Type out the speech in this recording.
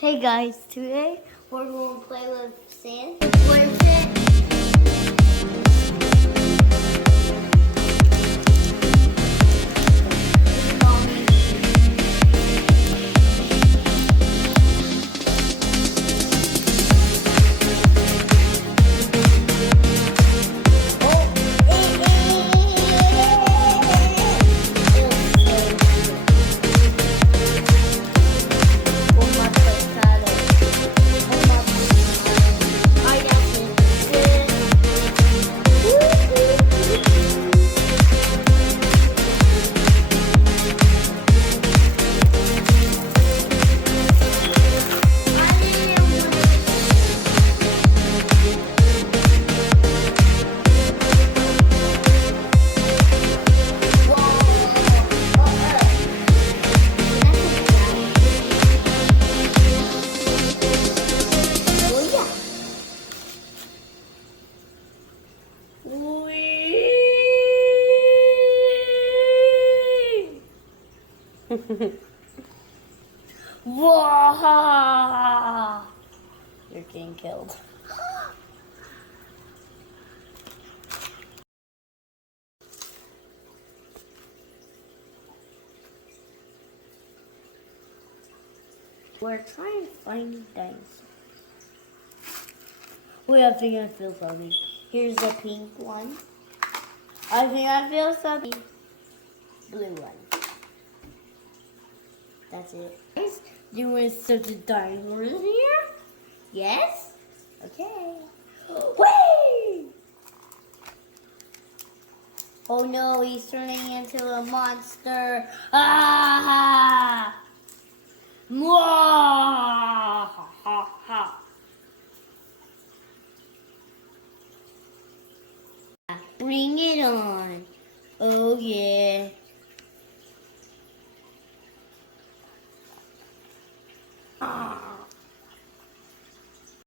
Hey guys, today we're going to play with sand. Play with it. Whoa! You're getting killed. We're trying to find dinosaurs. Wait, I think I feel something. Here's the pink one. I think I feel something. Blue one. That's it. Guys, you want such a dinosaur in here? Yes? Okay. Whee! Oh no, he's turning into a monster. Ah! Mwah! Ha ha ha. Bring it on. Oh yeah.